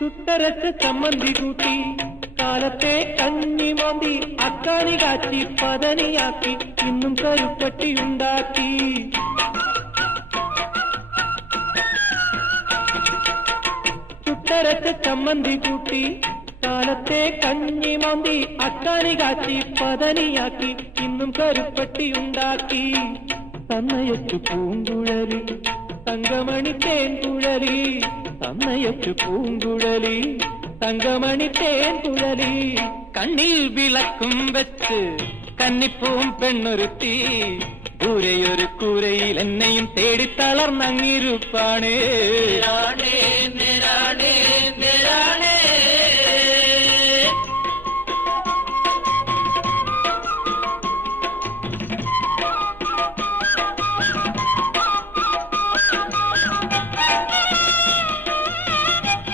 ചുട്ടരച്ച് ചമ്മന്തി കൂട്ടി കാലത്തെ കഞ്ഞി മോന്തി അക്കാനി കാച്ചി പതനിയാക്കി ഇന്നും കരുപ്പട്ടി ഉണ്ടാക്കി. ചുട്ടരച്ച് ചമ്മന്തി കൂട്ടി കാലത്തെ കഞ്ഞി മോന്തി അക്കാനി കാച്ചി പതനിയാക്കി ഇന്നും കരുപ്പട്ടി ഉണ്ടാക്കി. തന്നയച്ചു പൂങ്കുഴലി തങ്കമണി തേൻകുഴലി, തന്നയച്ചു പൂങ്കുഴലി തങ്കമണി തേൻകുഴലി. കണ്ണിൽ വിളക്കും വെച്ച് കന്നിപ്പൂം പെണ്ണൊരുത്തി ദൂരെയൊരു കൂരയിൽ എന്നെയും തേടി തളർന്നങ്ങിരുപ്പാണേ. നേരാണേ